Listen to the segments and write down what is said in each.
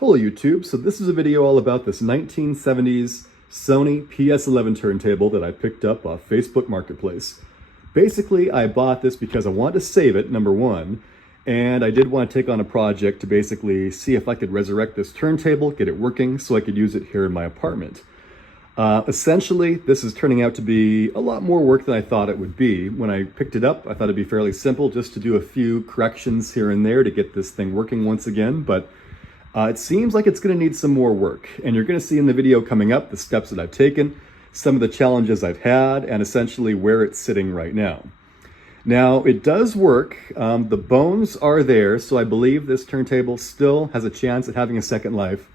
Hello YouTube, so this is a video all about this 1970s Sony PS11 turntable that I picked up off Facebook Marketplace. Basically, I bought this because I wanted to save it, number one, and I did want to take on a project to basically see if I could resurrect this turntable, get it working so I could use it here in my apartment. Essentially, this is turning out to be a lot more work than I thought it would be. When I picked it up, I thought it'd be fairly simple just to do a few corrections here and there to get this thing working once again, but it seems like it's going to need some more work, and you're going to see in the video coming up the steps that I've taken, some of the challenges I've had, and essentially where it's sitting right now. Now, it does work. The bones are there, so I believe this turntable still has a chance at having a second life.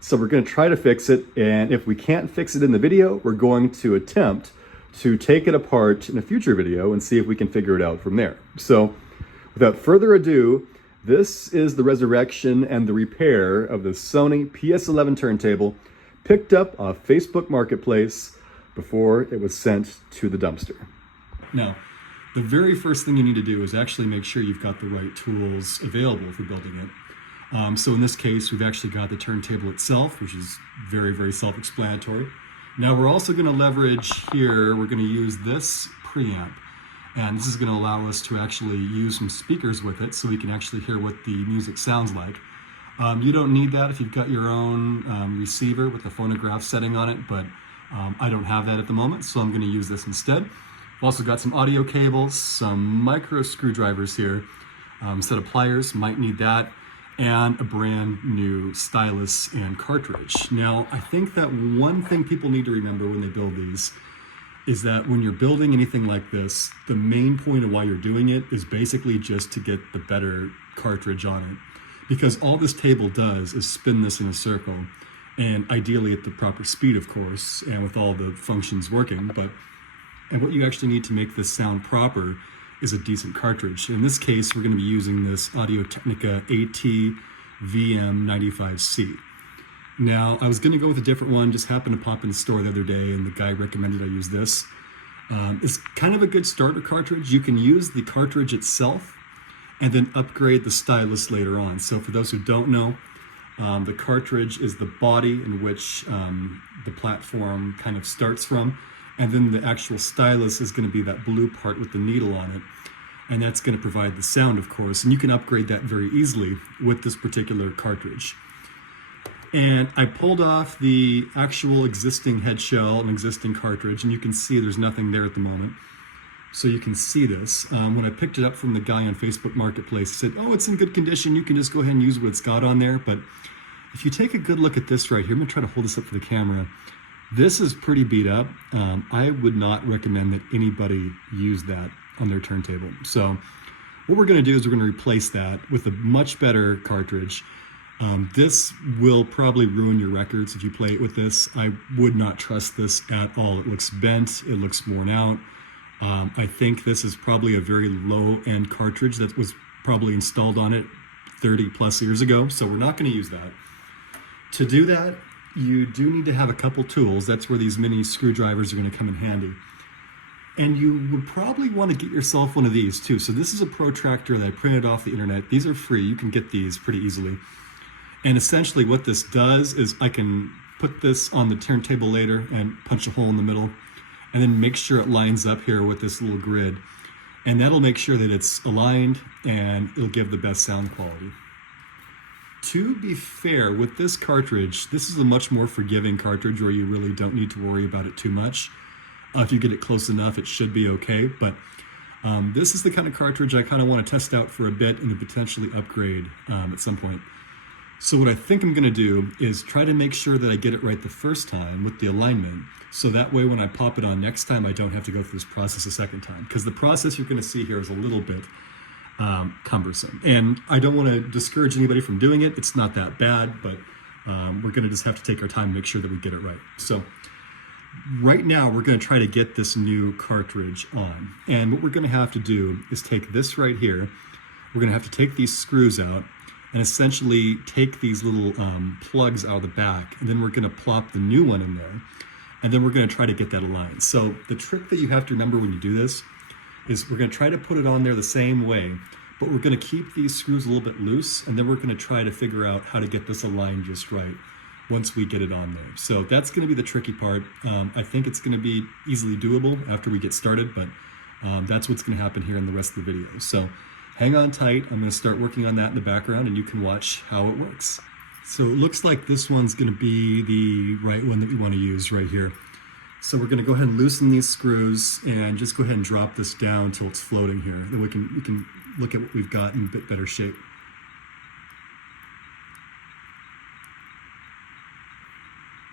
So we're going to try to fix it, and if we can't fix it in the video, we're going to attempt to take it apart in a future video and see if we can figure it out from there. So without further ado, this is the resurrection and the repair of the Sony PS11 turntable picked up off Facebook Marketplace before it was sent to the dumpster. Now, the very first thing you need to do is actually make sure you've got the right tools available for building it. So in this case, we've actually got the turntable itself, which is very, very self-explanatory. Now we're also going to leverage here, we're going to use this preamp. And this is going to allow us to actually use some speakers with it so we can actually hear what the music sounds like. You don't need that if you've got your own receiver with the phonograph setting on it, but I don't have that at the moment, so I'm going to use this instead. I've also got some audio cables, some micro screwdrivers here, a set of pliers, might need that, and a brand new stylus and cartridge. Now, I think that one thing people need to remember when they build these is that when you're building anything like this, the main point of why you're doing it is basically just to get the better cartridge on it. Because all this table does is spin this in a circle, and ideally at the proper speed, of course, and with all the functions working. And what you actually need to make this sound proper is a decent cartridge. In this case, we're going to be using this Audio-Technica AT-VM95C. Now, I was going to go with a different one, just happened to pop in the store the other day, and the guy recommended I use this. It's kind of a good starter cartridge. You can use the cartridge itself and then upgrade the stylus later on. So for those who don't know, the cartridge is the body in which the platform kind of starts from, and then the actual stylus is going to be that blue part with the needle on it. And that's going to provide the sound, of course, and you can upgrade that very easily with this particular cartridge. And I pulled off the actual existing head shell and existing cartridge, and you can see there's nothing there at the moment. So you can see this. When I picked it up from the guy on Facebook Marketplace, he said, oh, it's in good condition. You can just go ahead and use what it's got on there. But if you take a good look at this right here, I'm gonna try to hold this up for the camera. This is pretty beat up. I would not recommend that anybody use that on their turntable. So what we're gonna do is we're gonna replace that with a much better cartridge. This will probably ruin your records if you play it with this. I would not trust this at all. It looks bent, it looks worn out. I think this is probably a very low-end cartridge that was probably installed on it 30 plus years ago, so we're not going to use that. To do that, you do need to have a couple tools. That's where these mini screwdrivers are going to come in handy. And you would probably want to get yourself one of these too. So this is a protractor that I printed off the internet. These are free. You can get these pretty easily. And essentially what this does is I can put this on the turntable later and punch a hole in the middle and then make sure it lines up here with this little grid. And that'll make sure that it's aligned and it'll give the best sound quality. To be fair, with this cartridge, this is a much more forgiving cartridge where you really don't need to worry about it too much. If you get it close enough, it should be okay. But this is the kind of cartridge I kind of want to test out for a bit and then potentially upgrade at some point. So what I think I'm going to do is try to make sure that I get it right the first time with the alignment, so that way when I pop it on next time, I don't have to go through this process a second time. Because the process you're going to see here is a little bit cumbersome. And I don't want to discourage anybody from doing it. It's not that bad, but we're going to just have to take our time and make sure that we get it right. So right now, we're going to try to get this new cartridge on. And what we're going to have to do is take this right here. We're going to have to take these screws out and essentially take these little plugs out of the back, and then we're going to plop the new one in there, and then we're going to try to get that aligned. So the trick that you have to remember when you do this is we're going to try to put it on there the same way, but we're going to keep these screws a little bit loose, and then we're going to try to figure out how to get this aligned just right once we get it on there. So that's going to be the tricky part. I think it's going to be easily doable after we get started, but that's what's going to happen here in the rest of the video. So hang on tight. I'm going to start working on that in the background, and you can watch how it works. So it looks like this one's going to be the right one that we want to use right here. So we're going to go ahead and loosen these screws and just go ahead and drop this down until it's floating here. Then we can look at what we've got in a bit better shape.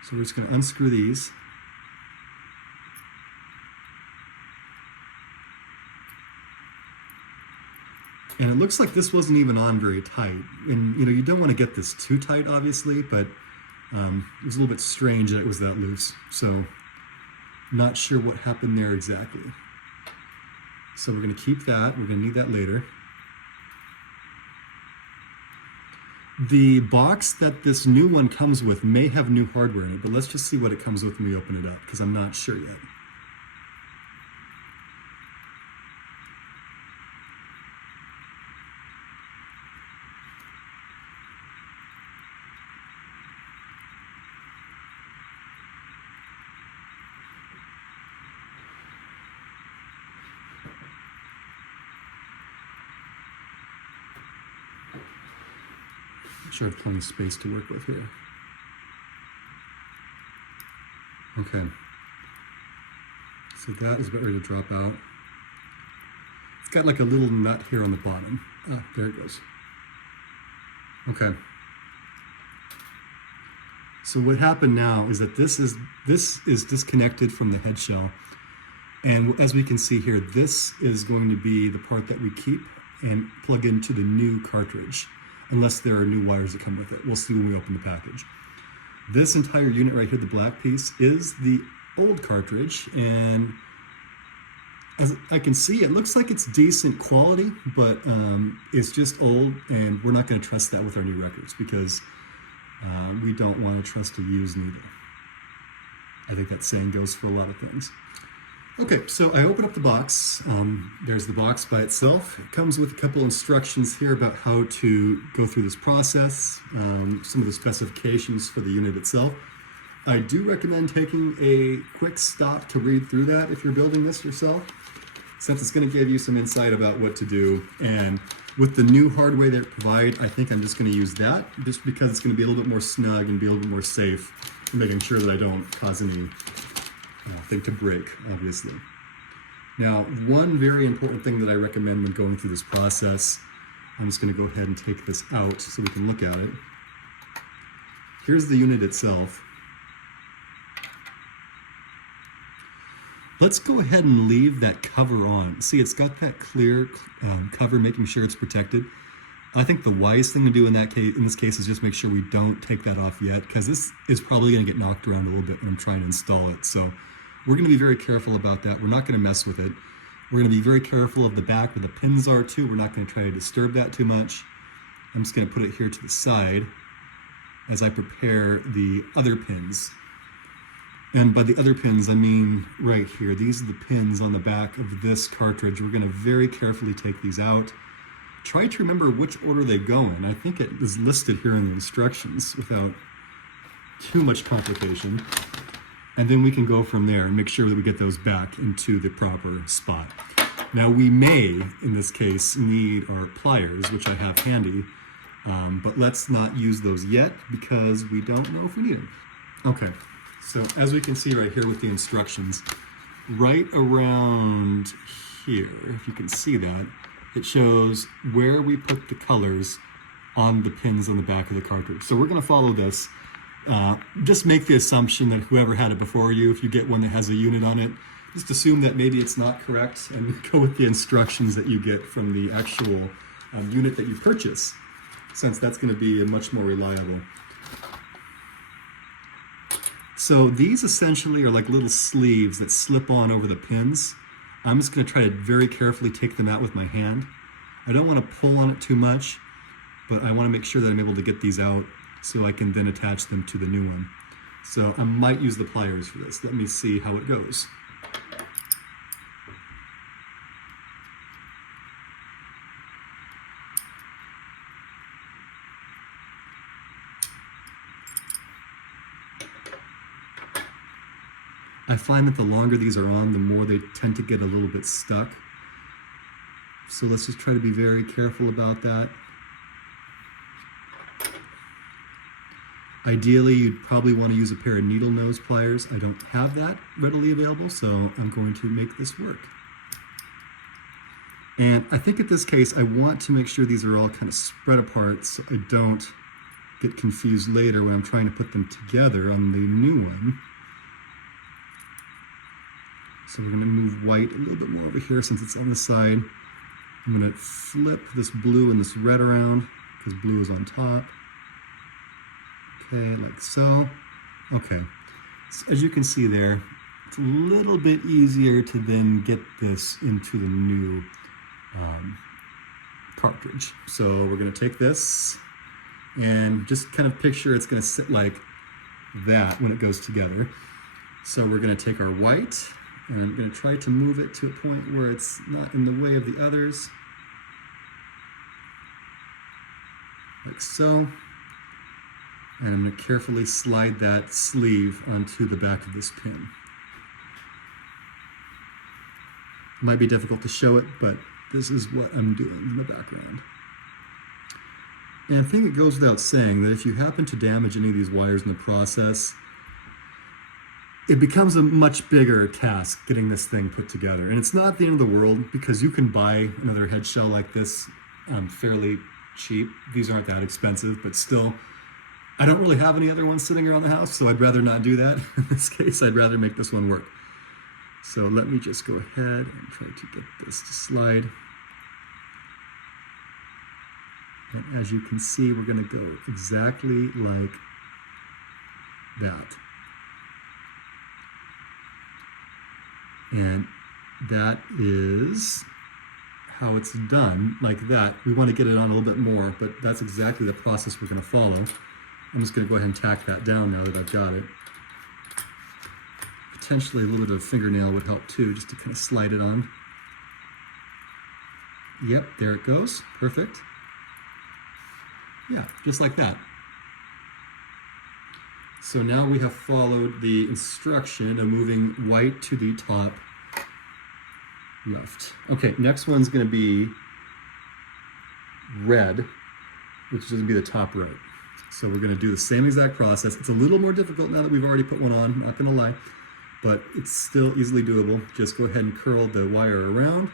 So we're just going to unscrew these. And it looks like this wasn't even on very tight. And you don't want to get this too tight, obviously, but it was a little bit strange that it was that loose. So not sure what happened there exactly. So we're going to keep that. We're going to need that later. The box that this new one comes with may have new hardware in it, but let's just see what it comes with when we open it up, because I'm not sure yet. I'm sure I have plenty of space to work with here. Okay. So that is about ready to drop out. It's got like a little nut here on the bottom. Ah, there it goes. Okay. So what happened now is that this is disconnected from the head shell. And as we can see here, this is going to be the part that we keep and plug into the new cartridge, unless there are new wires that come with it. We'll see when we open the package. This entire unit right here, the black piece, is the old cartridge, and as I can see, it looks like it's decent quality, but it's just old, and we're not going to trust that with our new records, because we don't want to trust a used needle. I think that saying goes for a lot of things. Okay, so I open up the box. There's the box by itself. It comes with a couple instructions here about how to go through this process, some of the specifications for the unit itself. I do recommend taking a quick stop to read through that if you're building this yourself, since it's going to give you some insight about what to do. And with the new hardware they provide, I think I'm just going to use that, just because it's going to be a little bit more snug and be a little bit more safe, making sure that I don't cause any thing to break, obviously. Now, one very important thing that I recommend when going through this process, I'm just going to go ahead and take this out so we can look at it. Here's the unit itself. Let's go ahead and leave that cover on. See, it's got that clear cover, making sure it's protected. I think the wise thing to do in this case is just make sure we don't take that off yet, because this is probably going to get knocked around a little bit when I'm trying to install it. So we're going to be very careful about that. We're not going to mess with it. We're going to be very careful of the back where the pins are too. We're not going to try to disturb that too much. I'm just going to put it here to the side as I prepare the other pins. And by the other pins, I mean right here. These are the pins on the back of this cartridge. We're going to very carefully take these out. Try to remember which order they go in. I think it is listed here in the instructions without too much complication. And then we can go from there and make sure that we get those back into the proper spot. Now we may, in this case, need our pliers, which I have handy, but let's not use those yet because we don't know if we need them. Okay, so as we can see right here with the instructions, right around here, if you can see that, it shows where we put the colors on the pins on the back of the cartridge. So we're going to follow this. Just make the assumption that whoever had it before you, if you get one that has a unit on it, just assume that maybe it's not correct and go with the instructions that you get from the actual unit that you purchase, since that's going to be much more reliable. So these essentially are like little sleeves that slip on over the pins. I'm just going to try to very carefully take them out with my hand. I don't want to pull on it too much, but I want to make sure that I'm able to get these out so I can then attach them to the new one. So I might use the pliers for this. Let me see how it goes. I find that the longer these are on, the more they tend to get a little bit stuck. So let's just try to be very careful about that. Ideally, you'd probably want to use a pair of needle nose pliers. I don't have that readily available, so I'm going to make this work. And I think in this case, I want to make sure these are all kind of spread apart so I don't get confused later when I'm trying to put them together on the new one. So we're going to move white a little bit more over here since it's on the side. I'm going to flip this blue and this red around because blue is on top. Okay, like so. Okay, so as you can see there, it's a little bit easier to then get this into the new cartridge. So we're going to take this and just kind of picture it's going to sit like that when it goes together. So we're going to take our white and I'm going to try to move it to a point where it's not in the way of the others. Like so. And I'm going to carefully slide that sleeve onto the back of this pin. It might be difficult to show it, but this is what I'm doing in the background. And I think it goes without saying that if you happen to damage any of these wires in the process, it becomes a much bigger task getting this thing put together. And it's not the end of the world because you can buy another head shell like this fairly cheap. These aren't that expensive, but still, I don't really have any other ones sitting around the house, so I'd rather not do that. In this case, I'd rather make this one work. So let me just go ahead and try to get this to slide. And as you can see, we're going to go exactly like that. And that is how it's done, like that. We want to get it on a little bit more, but that's exactly the process we're going to follow. I'm just going to go ahead and tack that down now that I've got it. Potentially a little bit of a fingernail would help too, just to kind of slide it on. Yep, there it goes. Perfect. Yeah, just like that. So now we have followed the instruction of moving white to the top left. Okay, next one's going to be red, which is going to be the top right. So we're going to do the same exact process. It's a little more difficult now that we've already put one on, not going to lie, but it's still easily doable. Just go ahead and curl the wire around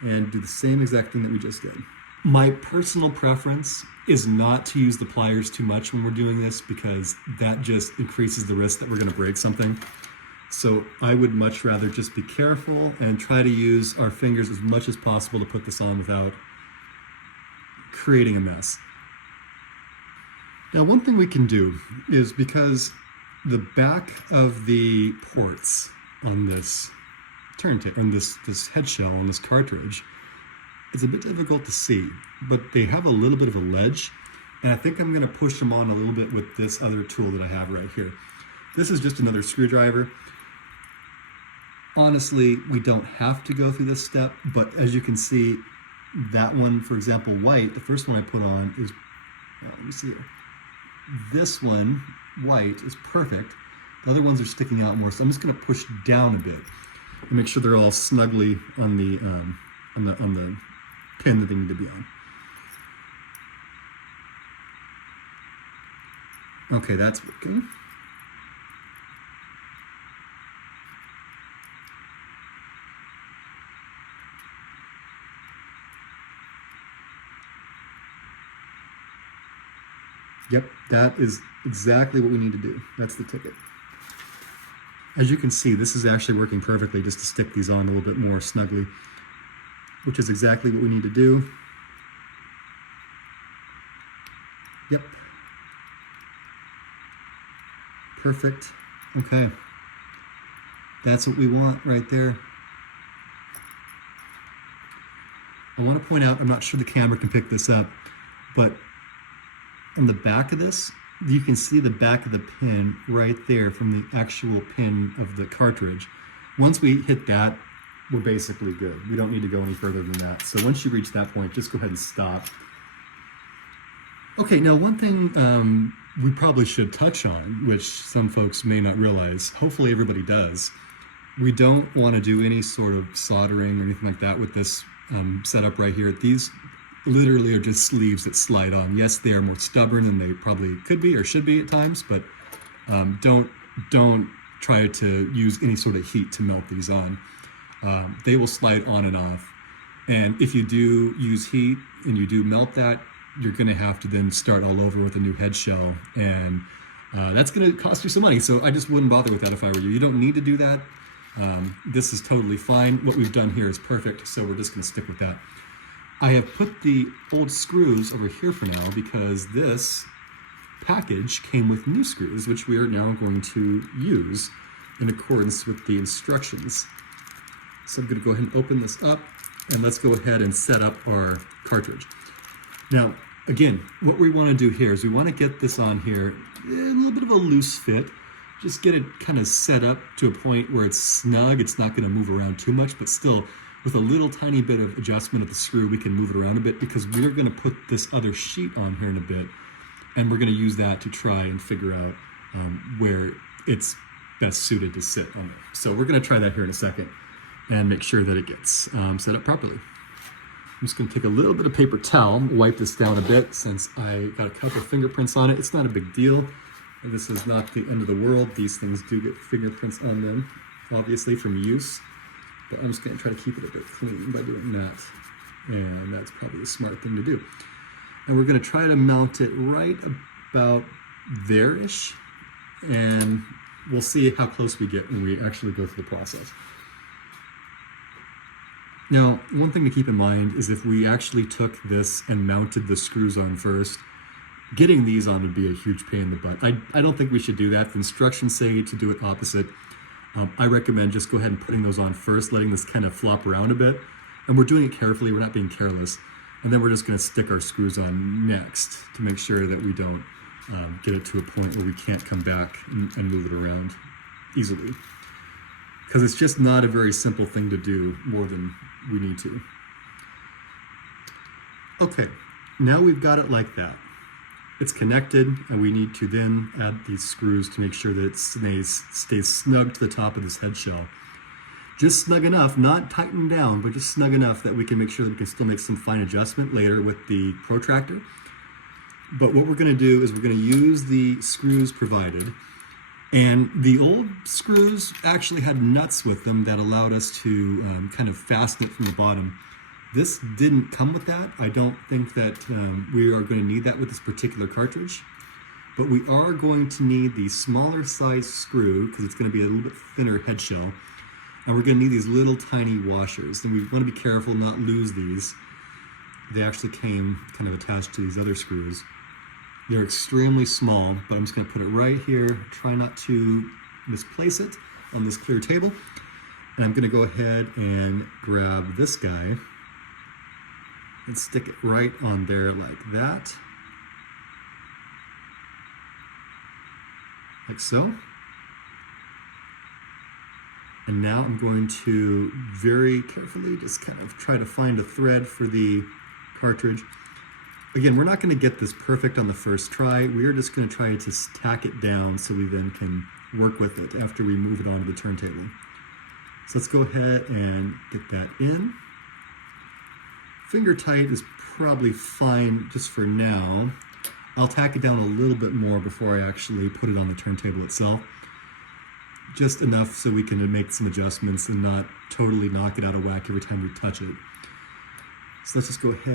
and do the same exact thing that we just did. My personal preference is not to use the pliers too much when we're doing this because that just increases the risk that we're going to break something. So I would much rather just be careful and try to use our fingers as much as possible to put this on without creating a mess. Now, one thing we can do is, because the back of the ports on this turntable, on this head shell, on this cartridge, is a bit difficult to see, but they have a little bit of a ledge, and I think I'm going to push them on a little bit with this other tool that I have right here. This is just another screwdriver. Honestly, we don't have to go through this step, but as you can see, that one, for example, white, the first one I put on is, let me see here. This one, white, is perfect. The other ones are sticking out more, so I'm just going to push down a bit and make sure they're all snugly on the pin that they need to be on. Okay, that's working. Yep, that is exactly what we need to do. That's the ticket. As you can see, this is actually working perfectly just to stick these on a little bit more snugly, which is exactly what we need to do. Yep. Perfect. Okay. That's what we want right there. I want to point out, I'm not sure the camera can pick this up, but on the back of this, you can see the back of the pin right there from the actual pin of the cartridge. Once we hit that, we're basically good. We don't need to go any further than that. So once you reach that point, just go ahead and stop. Okay, now one thing we probably should touch on, which some folks may not realize, hopefully everybody does, we don't want to do any sort of soldering or anything like that with this setup right here. These literally are just sleeves that slide on. Yes, they are more stubborn than they probably could be or should be at times, but don't try to use any sort of heat to melt these on. They will slide on and off. And if you do use heat and you do melt that, you're going to have to then start all over with a new head shell, and that's going to cost you some money. So I just wouldn't bother with that if I were you. You don't need to do that. This is totally fine. What we've done here is perfect, so we're just going to stick with that. I have put the old screws over here for now because this package came with new screws, which we are now going to use in accordance with the instructions. So I'm going to go ahead and open this up, and let's go ahead and set up our cartridge. Now, again, what we want to do here is we want to get this on here a little bit of a loose fit. Just get it kind of set up to a point where it's snug. It's not going to move around too much, but still, with a little tiny bit of adjustment of the screw, we can move it around a bit because we're going to put this other sheet on here in a bit, and we're going to use that to try and figure out where it's best suited to sit on it. So we're going to try that here in a second and make sure that it gets set up properly. I'm just going to take a little bit of paper towel, wipe this down a bit since I got a couple of fingerprints on it. It's not a big deal. This is not the end of the world. These things do get fingerprints on them, obviously from use, but I'm just going to try to keep it a bit clean by doing that. And that's probably a smart thing to do. And we're going to try to mount it right about there-ish, and we'll see how close we get when we actually go through the process. Now, one thing to keep in mind is if we actually took this and mounted the screws on first, getting these on would be a huge pain in the butt. I don't think we should do that. The instructions say to do it opposite. I recommend just go ahead and putting those on first, letting this kind of flop around a bit. And we're doing it carefully, we're not being careless. And then we're just gonna stick our screws on next to make sure that we don't get it to a point where we can't come back and move it around easily. Because it's just not a very simple thing to do more than we need to. Okay, now we've got it like that. It's connected, and we need to then add these screws to make sure that it stays snug to the top of this head shell. Just snug enough, not tightened down, but just snug enough that we can make sure that we can still make some fine adjustment later with the protractor. But what we're going to do is we're going to use the screws provided. And the old screws actually had nuts with them that allowed us to kind of fasten it from the bottom. This didn't come with that. I don't think that we are going to need that with this particular cartridge. But we are going to need the smaller size screw because it's going to be a little bit thinner head shell. And we're going to need these little tiny washers. And we want to be careful not lose these. They actually came kind of attached to these other screws. They're extremely small, but I'm just going to put it right here. Try not to misplace it on this clear table. And I'm going to go ahead and grab this guy and stick it right on there like that. Like so. And now I'm going to very carefully just kind of try to find a thread for the cartridge. Again, we're not going to get this perfect on the first try. We are just going to try to tack it down so we then can work with it after we move it onto the turntable. So let's go ahead and get that in. Finger tight is probably fine just for now. I'll tack it down a little bit more before I actually put it on the turntable itself. Just enough so we can make some adjustments and not totally knock it out of whack every time we touch it. So let's just go ahead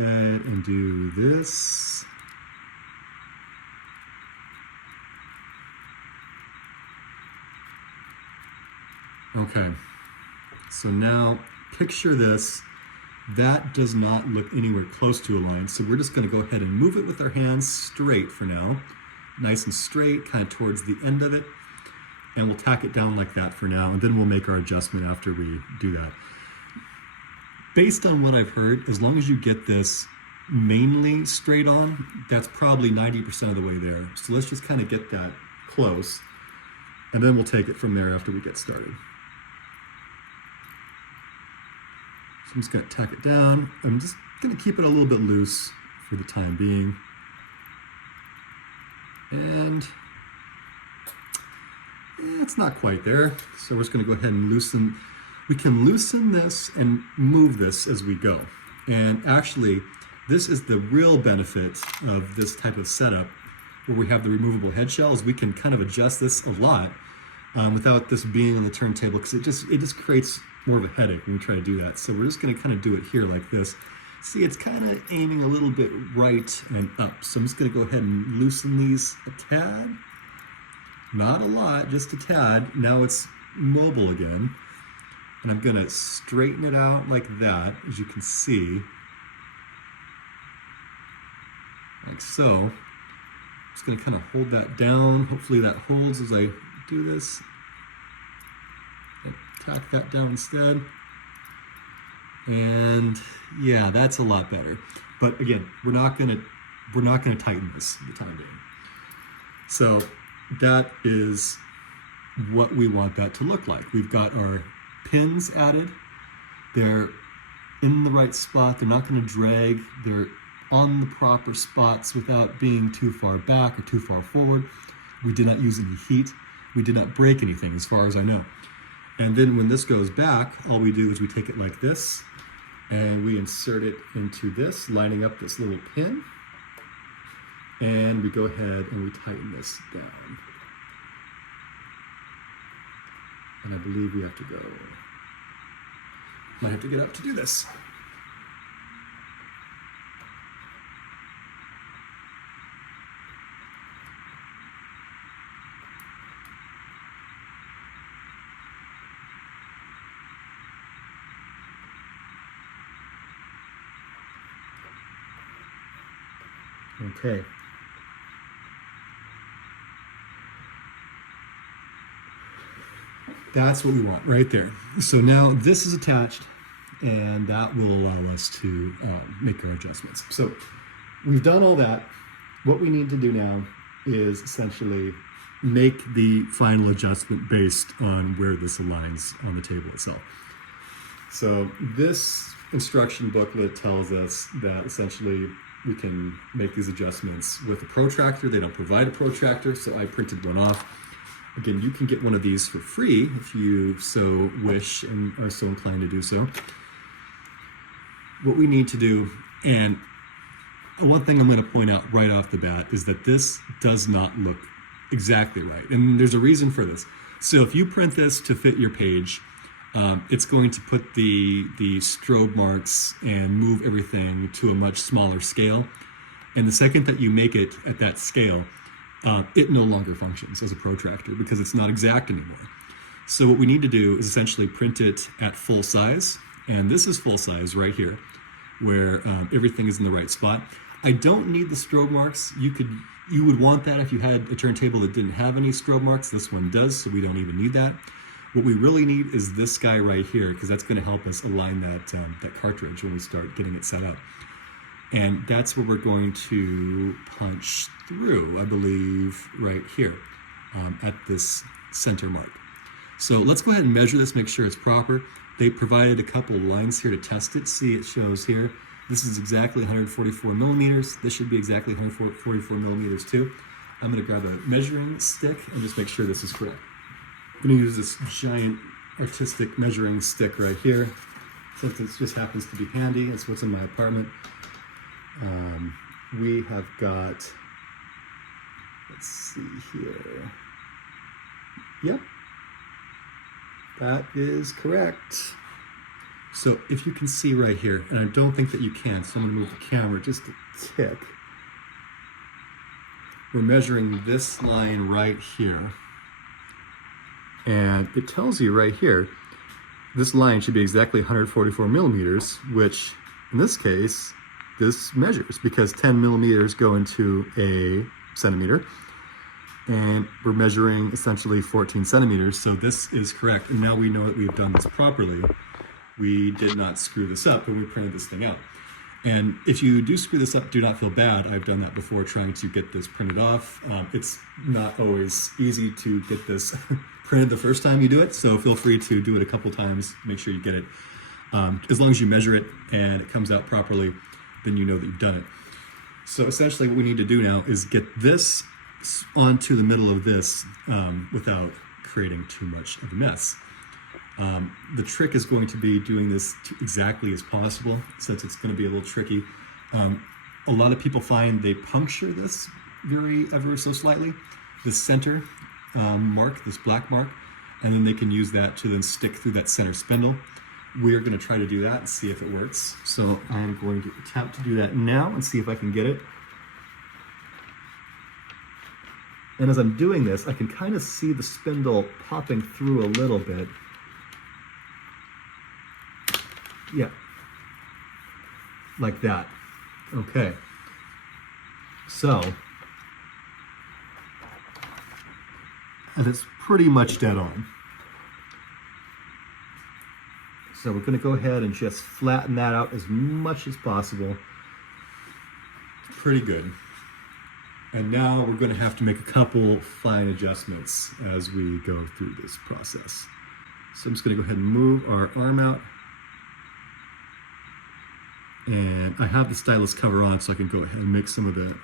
and do this. Okay, so now picture this. That does not look anywhere close to aligned, so we're just going to go ahead and move it with our hands straight for now. Nice and straight, kind of towards the end of it. And we'll tack it down like that for now, and then we'll make our adjustment after we do that. Based on what I've heard, as long as you get this mainly straight on, that's probably 90% of the way there. So let's just kind of get that close, and then we'll take it from there after we get started. So I'm just going to tack it down. I'm just going to keep it a little bit loose for the time being. And it's not quite there. So we're just going to go ahead and loosen. We can loosen this and move this as we go. And actually, this is the real benefit of this type of setup where we have the removable head shell, is we can kind of adjust this a lot without this being on the turntable, because it just creates more of a headache when we try to do that. So we're just going to kind of do it here like this. See, it's kind of aiming a little bit right and up. So I'm just going to go ahead and loosen these a tad. Not a lot, just a tad. Now it's mobile again. And I'm going to straighten it out like that, as you can see. Like so. I'm just going to kind of hold that down. Hopefully that holds as I do this. And tack that down instead. And yeah, that's a lot better. But again, we're not going to tighten this for the time being. So that is what we want that to look like. We've got our pins added. They're in the right spot. They're not going to drag. They're on the proper spots without being too far back or too far forward. We did not use any heat. We did not break anything as far as I know. And then when this goes back, all we do is we take it like this and we insert it into this, lining up this little pin. And we go ahead and we tighten this down. And I believe we have to go. Might have to get up to do this. Okay. That's what we want right there. So now this is attached, and that will allow us to make our adjustments. So we've done all that. What we need to do now is essentially make the final adjustment based on where this aligns on the table itself. So this instruction booklet tells us that essentially we can make these adjustments with a protractor. They don't provide a protractor, so I printed one off. Again, you can get one of these for free if you so wish and are so inclined to do so. What we need to do, and one thing I'm going to point out right off the bat, is that this does not look exactly right. And there's a reason for this. So if you print this to fit your page, it's going to put the strobe marks and move everything to a much smaller scale. And the second that you make it at that scale, it no longer functions as a protractor because it's not exact anymore. So what we need to do is essentially print it at full size. And this is full size right here, where everything is in the right spot. I don't need the strobe marks. You would want that if you had a turntable that didn't have any strobe marks. This one does, so we don't even need that. What we really need is this guy right here, because that's going to help us align that cartridge when we start getting it set up. And that's where we're going to punch through, I believe, right here at this center mark. So let's go ahead and measure this, make sure it's proper. They provided a couple of lines here to test it. See, it shows here. This is exactly 144 millimeters. This should be exactly 144 millimeters too. I'm going to grab a measuring stick and just make sure this is correct. I'm going to use this giant artistic measuring stick right here, since it just happens to be handy. It's what's in my apartment. We have got, let's see here. Yep, that is correct. So if you can see right here, and I don't think that you can, so I'm going to move the camera just a tick. We're measuring this line right here. And it tells you right here, this line should be exactly 144 millimeters, which in this case, this measures because 10 millimeters go into a centimeter. And we're measuring essentially 14 centimeters, so this is correct. And now we know that we've done this properly. We did not screw this up when we printed this thing out. And if you do screw this up, do not feel bad. I've done that before trying to get this printed off. It's not always easy to get this printed the first time you do it, so feel free to do it a couple times, make sure you get it. As long as you measure it and it comes out properly, then you know that you've done it. So essentially what we need to do now is get this onto the middle of this without creating too much of a mess. The trick is going to be doing this exactly as possible, since it's going to be a little tricky. A lot of people find they puncture this ever so slightly, the center mark, this black mark, and then they can use that to then stick through that center spindle. We're going to try to do that and see if it works. So I'm going to attempt to do that now and see if I can get it. And as I'm doing this, I can kind of see the spindle popping through a little bit. Yeah, like that. Okay. So, and it's pretty much dead on. So we're going to go ahead and just flatten that out as much as possible. Pretty good. And now we're going to have to make a couple fine adjustments as we go through this process. So I'm just going to go ahead and move our arm out. And I have the stylus cover on, so I can go ahead and make some of the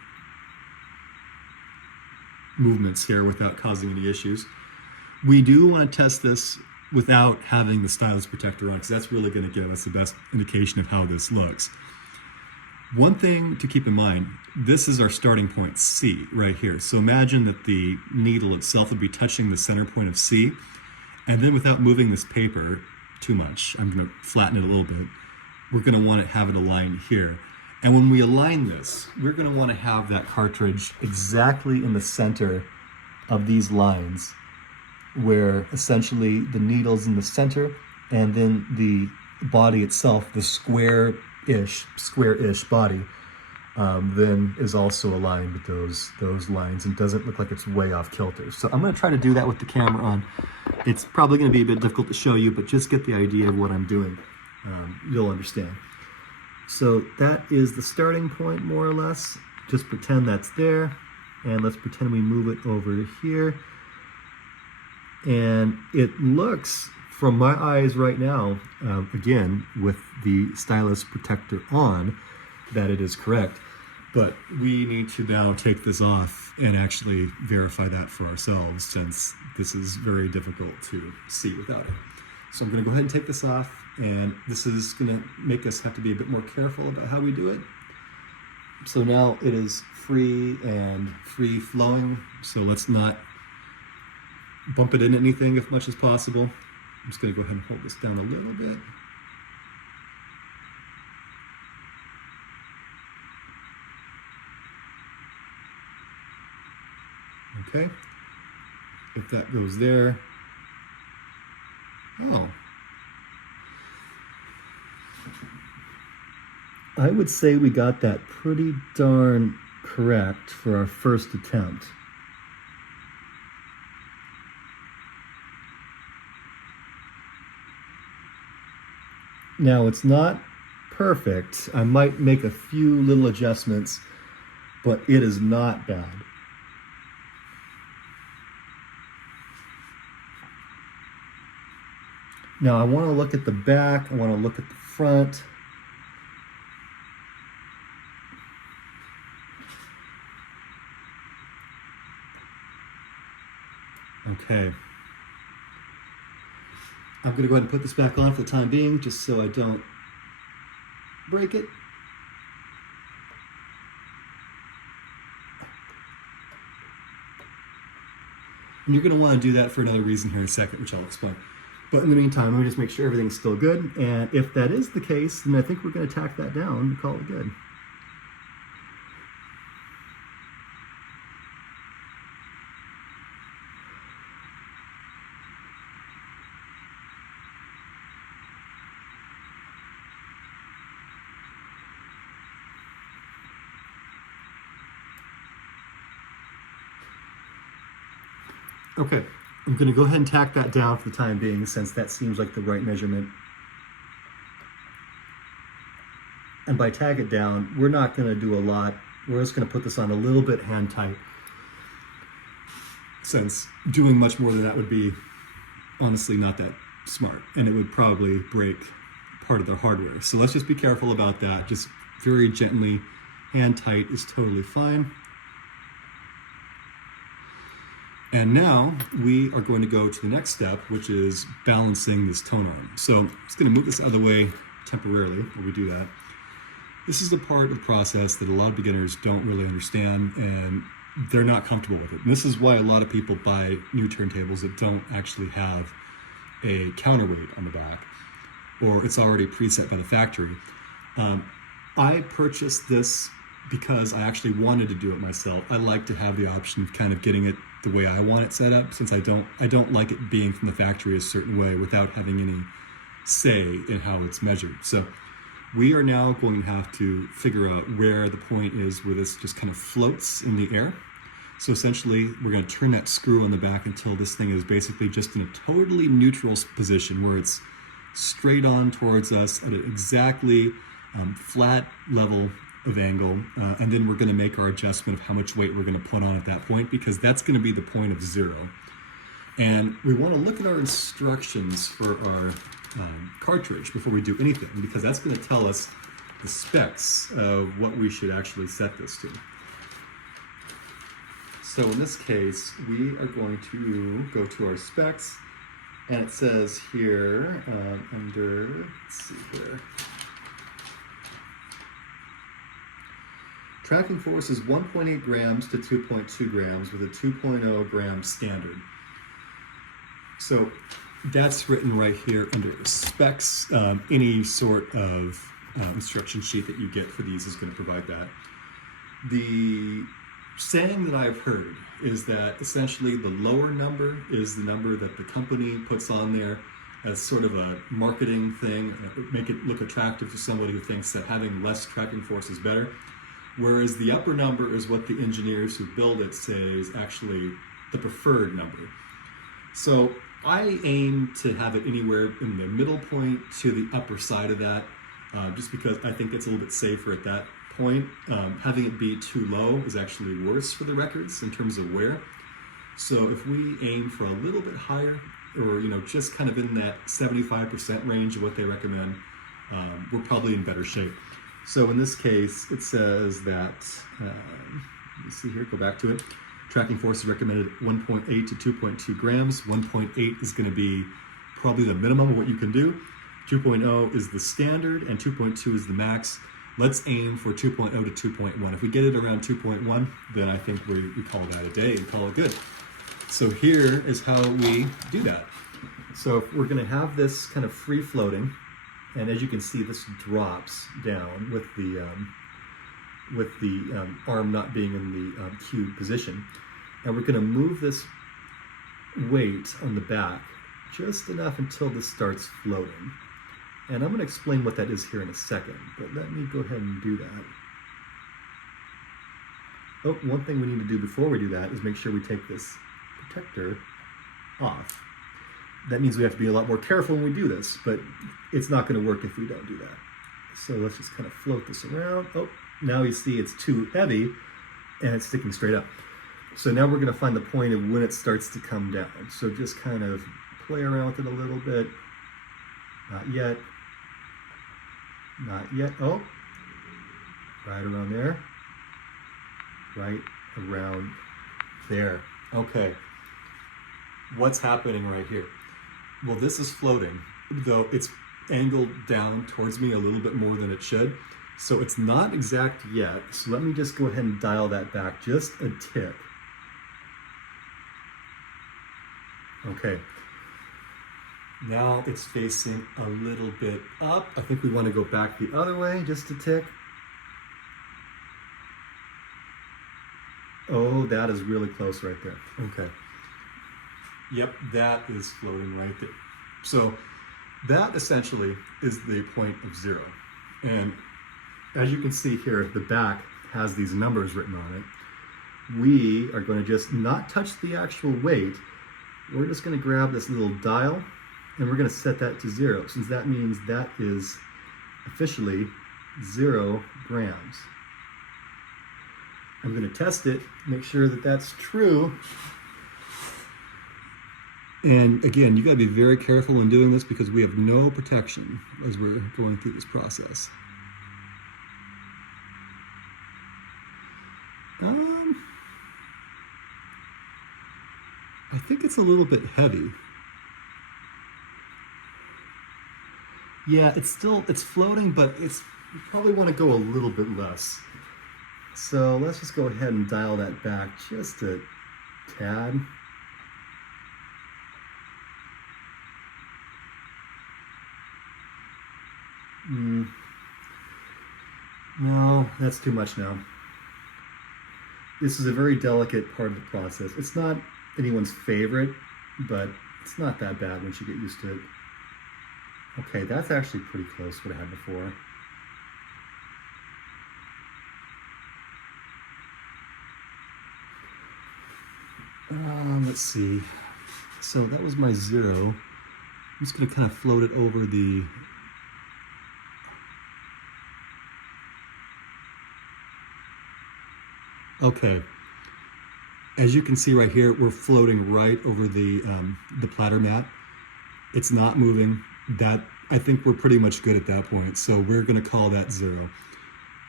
movements here without causing any issues. We do want to test this without having the stylus protector on, because that's really going to give us the best indication of how this looks. One thing to keep in mind, this is our starting point C right here. So imagine that the needle itself would be touching the center point of C, and then without moving this paper too much, I'm going to flatten it a little bit, we're going to want to have it aligned here. And when we align this, we're going to want to have that cartridge exactly in the center of these lines, where essentially the needle's in the center, and then the body itself, the square-ish body, then is also aligned with those lines and doesn't look like it's way off kilter. So I'm going to try to do that with the camera on. It's probably going to be a bit difficult to show you, but just get the idea of what I'm doing. You'll understand. So that is the starting point, more or less. Just pretend that's there, and let's pretend we move it over here. And it looks, from my eyes right now, again, with the stylus protector on, that it is correct. But we need to now take this off and actually verify that for ourselves, since this is very difficult to see without it. So I'm going to go ahead and take this off, and this is going to make us have to be a bit more careful about how we do it. So now it is free and free-flowing, so let's not bump it in anything as much as possible. I'm just going to go ahead and hold this down a little bit. Okay, if that goes there. Oh. I would say we got that pretty darn correct for our first attempt. Now, it's not perfect. I might make a few little adjustments, but it is not bad. Now, I want to look at the back, I want to look at the front. Okay. I'm going to go ahead and put this back on for the time being, just so I don't break it. And you're going to want to do that for another reason here in a second, which I'll explain. But in the meantime, let me just make sure everything's still good. And if that is the case, then I think we're going to tack that down and call it good. Okay, I'm going to go ahead and tack that down for the time being, since that seems like the right measurement. And by tag it down, we're not going to do a lot. We're just going to put this on a little bit hand tight, since doing much more than that would be honestly not that smart, and it would probably break part of the hardware. So let's just be careful about that. Just very gently, hand tight is totally fine. And now we are going to go to the next step, which is balancing this tone arm. So I'm just going to move this out of the way temporarily while we do that. This is the part of the process that a lot of beginners don't really understand, and they're not comfortable with it. And this is why a lot of people buy new turntables that don't actually have a counterweight on the back, or it's already preset by the factory. I purchased this because I actually wanted to do it myself. I like to have the option of kind of getting it the way I want it set up, since I don't like it being from the factory a certain way without having any say in how it's measured. So we are now going to have to figure out where the point is where this just kind of floats in the air. So essentially, we're going to turn that screw on the back until this thing is basically just in a totally neutral position where it's straight on towards us at an exactly flat level of angle. And then we're going to make our adjustment of how much weight we're going to put on at that point, because that's going to be the point of zero. And we want to look at our instructions for our cartridge before we do anything, because that's going to tell us the specs of what we should actually set this to. So in this case, we are going to go to our specs, and it says here under, let's see here, tracking force is 1.8 grams to 2.2 grams with a 2.0 gram standard. So that's written right here under specs. Any sort of instruction sheet that you get for these is going to provide that. The saying that I've heard is that essentially the lower number is the number that the company puts on there as sort of a marketing thing, make it look attractive to somebody who thinks that having less tracking force is better. Whereas the upper number is what the engineers who build it say is actually the preferred number. So I aim to have it anywhere in the middle point to the upper side of that, just because I think it's a little bit safer at that point. Having it be too low is actually worse for the records in terms of wear. So if we aim for a little bit higher, or just kind of in that 75% range of what they recommend, we're probably in better shape. So in this case, it says that, let me see here, go back to it. Tracking force is recommended 1.8 to 2.2 grams. 1.8 is going to be probably the minimum of what you can do. 2.0 is the standard, and 2.2 is the max. Let's aim for 2.0 to 2.1. If we get it around 2.1, then I think we call that a day and call it good. So here is how we do that. So if we're going to have this kind of free floating, and as you can see, this drops down with the arm not being in the cued position. And we're going to move this weight on the back just enough until this starts floating. And I'm going to explain what that is here in a second, but let me go ahead and do that. Oh, one thing we need to do before we do that is make sure we take this protector off. That means we have to be a lot more careful when we do this, but it's not going to work if we don't do that. So let's just kind of float this around. Oh, now you see it's too heavy and it's sticking straight up. So now we're going to find the point of when it starts to come down. So just kind of play around with it a little bit. Not yet. Not yet. Oh, right around there. Right around there. Okay. What's happening right here? Well, this is floating, though it's angled down towards me a little bit more than it should. So it's not exact yet. So let me just go ahead and dial that back just a tick. Okay. Now it's facing a little bit up. I think we want to go back the other way just a tick. Oh, that is really close right there. Okay. Yep, that is floating right there. So that essentially is the point of zero. And as you can see here, the back has these numbers written on it. We are going to just not touch the actual weight. We're just going to grab this little dial and we're going to set that to zero, since that means that is officially 0 grams. I'm going to test it, make sure that that's true. And again, you got to be very careful when doing this because we have no protection as we're going through this process. I think it's a little bit heavy. Yeah, it's floating, but you probably want to go a little bit less. So let's just go ahead and dial that back just a tad. No, that's too much now. This is a very delicate part of the process. It's not anyone's favorite, but it's not that bad once you get used to it. Okay, that's actually pretty close to what I had before. Let's see. So that was my 0. I'm just going to kind of float it over the... Okay. As you can see right here, we're floating right over the platter mat. It's not moving. That, I think we're pretty much good at that point. So we're going to call that 0.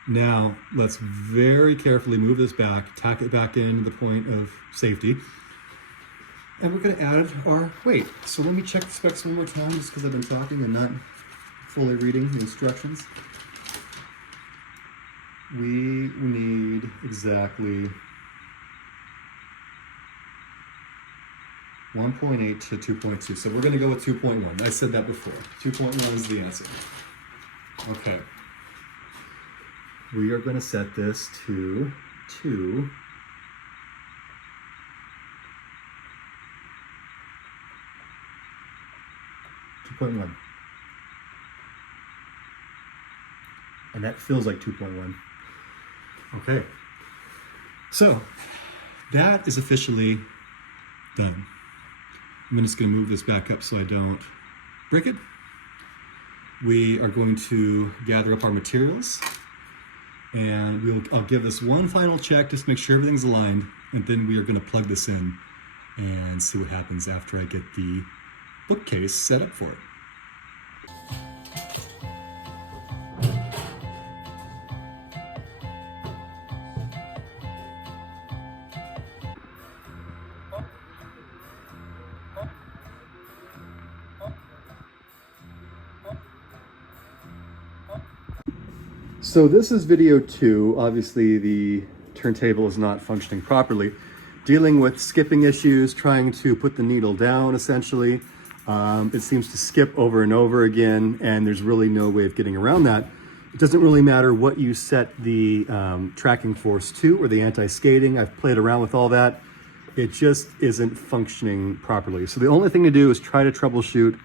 Now, let's very carefully move this back, tack it back in the point of safety. And we're going to add our weight. So let me check the specs one more time, just because I've been talking and not fully reading the instructions. We need exactly 1.8 to 2.2. So we're going to go with 2.1. I said that before. 2.1 is the answer. Okay. We are going to set this to 2. And that feels like 2.1. Okay. So that is officially done. I'm just going to move this back up so I don't break it. We are going to gather up our materials, and I'll give this one final check just to make sure everything's aligned, and then we are going to plug this in and see what happens after I get the bookcase set up for it. So this is video 2. Obviously the turntable is not functioning properly. Dealing with skipping issues, trying to put the needle down essentially. It seems to skip over and over again, and there's really no way of getting around that. It doesn't really matter what you set the tracking force to or the anti-skating. I've played around with all that. It just isn't functioning properly. So the only thing to do is try to troubleshoot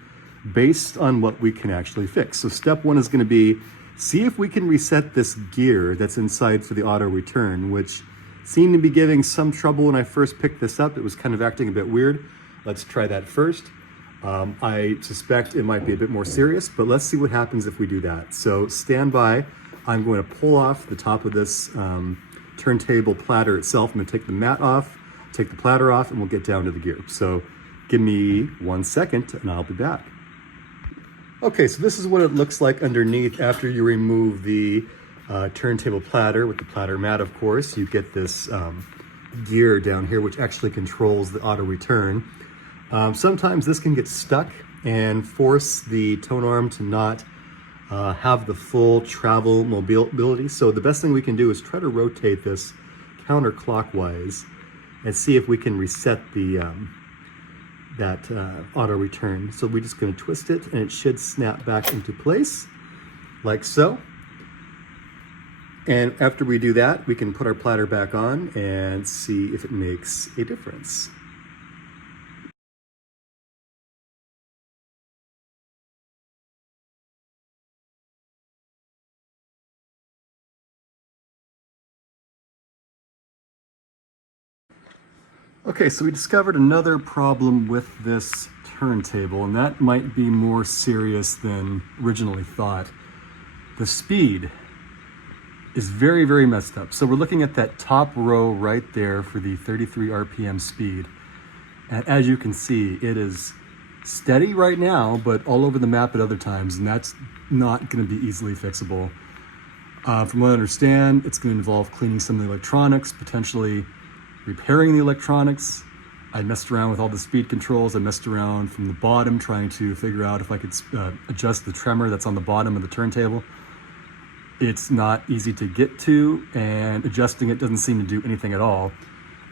based on what we can actually fix. So step 1 is going to be see if we can reset this gear that's inside for the auto return, which seemed to be giving some trouble when I first picked this up. It was kind of acting a bit weird. Let's try that first. I suspect it might be a bit more serious, but let's see what happens if we do that. So stand by. I'm going to pull off the top of this turntable platter itself. I'm going to take the mat off, take the platter off, and we'll get down to the gear. So give me 1 second and I'll be back. Okay, so this is what it looks like underneath after you remove the turntable platter with the platter mat, of course. You get this gear down here, which actually controls the auto return. Sometimes this can get stuck and force the tone arm to not have the full travel mobility. So the best thing we can do is try to rotate this counterclockwise and see if we can reset the that auto return. So we're just going to twist it and it should snap back into place like so. And after we do that, we can put our platter back on and see if it makes a difference. Okay, so we discovered another problem with this turntable, and that might be more serious than originally thought. The speed is very, very messed up. So we're looking at that top row right there for the 33 RPM speed. And as you can see, it is steady right now, but all over the map at other times, and that's not going to be easily fixable. From what I understand, it's going to involve cleaning some of the electronics, potentially repairing the electronics. I messed around with all the speed controls. I messed around from the bottom trying to figure out if I could adjust the tremor that's on the bottom of the turntable. It's not easy to get to, and adjusting it doesn't seem to do anything at all.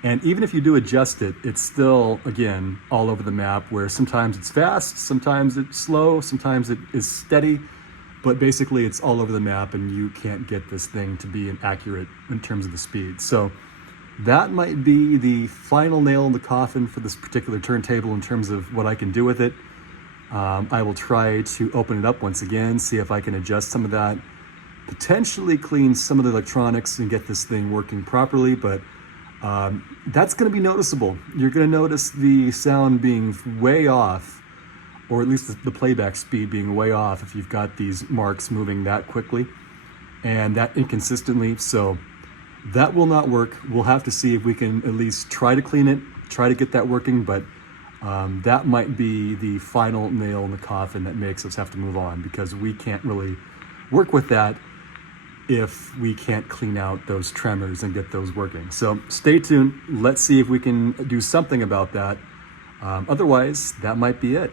And even if you do adjust it, it's still, again, all over the map, where sometimes it's fast, sometimes it's slow, sometimes it is steady, but basically it's all over the map and you can't get this thing to be accurate in terms of the speed. So that might be the final nail in the coffin for this particular turntable in terms of what I can do with it. I will try to open it up once again, see if I can adjust some of that, potentially clean some of the electronics and get this thing working properly, but that's going to be noticeable. You're going to notice the sound being way off, or at least the playback speed being way off if you've got these marks moving that quickly and that inconsistently. So that will not work. We'll have to see if we can at least try to clean it, try to get that working, but that might be the final nail in the coffin that makes us have to move on, because we can't really work with that if we can't clean out those tremors and get those working. So stay tuned. Let's see if we can do something about that. Otherwise, that might be it.